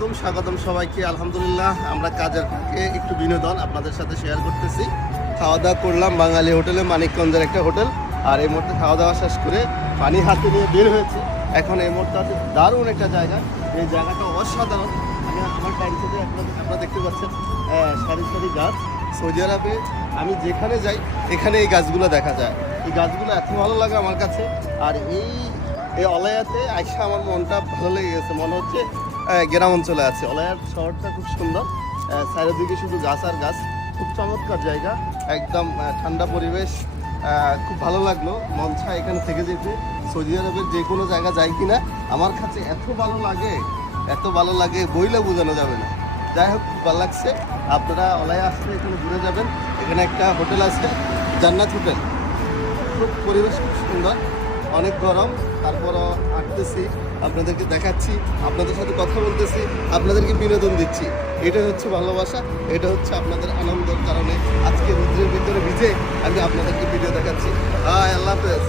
আলাইকুম, স্বাগতম সবাইকে। আলহামদুলিল্লাহ, আমরা কাজের ফাঁকে একটু বিনোদন আপনাদের সাথে শেয়ার করতেছি। খাওয়া দাওয়া করলাম বাঙালি হোটেলে, মানিকগঞ্জের একটা হোটেল। আর এই মুহূর্তে খাওয়া দাওয়া শেষ করে পানি হাতে নিয়ে বের হয়েছে। এখন এই মুহূর্তে আছে দারুণ একটা জায়গা, এই জায়গাটা অসাধারণ। আমি আমার টাইম থেকে আপনারা দেখতে পাচ্ছেন সারি সারি গাছ। সৌদি আরবে আমি যেখানে যাই এখানে এই গাছগুলো দেখা যায়। এই গাছগুলো এত ভালো লাগে আমার কাছে। আর এই অলায়াতে আইসা আমার মনটা ভালো লেগে গেছে, মনে হচ্ছে গ্রাম অঞ্চলে আছে। অলায়ার শহরটা খুব সুন্দর, চারিদিকে শুধু গাছ আর গাছ, খুব চমৎকার জায়গা, একদম ঠান্ডা পরিবেশ। খুব ভালো লাগলো, মন চায় এখানে থেকে যেতে। সৌদি আরবের যে কোনো জায়গা যাই কিনা আমার কাছে এত ভালো লাগে বইলে বোঝানো যাবে না। যাই হোক, খুব ভালো লাগছে। আপনারা অলায়া আসলে এখানে ঘুরে যাবেন। এখানে একটা হোটেল আছে, জান্নাত হোটেল। খুব পরিবেশ খুব সুন্দর, অনেক গরম, তারপরও হাঁটতেছি, আপনাদেরকে দেখাচ্ছি, আপনাদের সাথে কথা বলতেছি, আপনাদেরকে বিনোদন দিচ্ছি। এটা হচ্ছে ভালোবাসা, এটা হচ্ছে আপনাদের আনন্দের কারণে আজকে রুদ্রের ভিতরে ভিজে আমি আপনাদেরকে ভিডিও দেখাচ্ছি। আল্লাহ হাফেজ।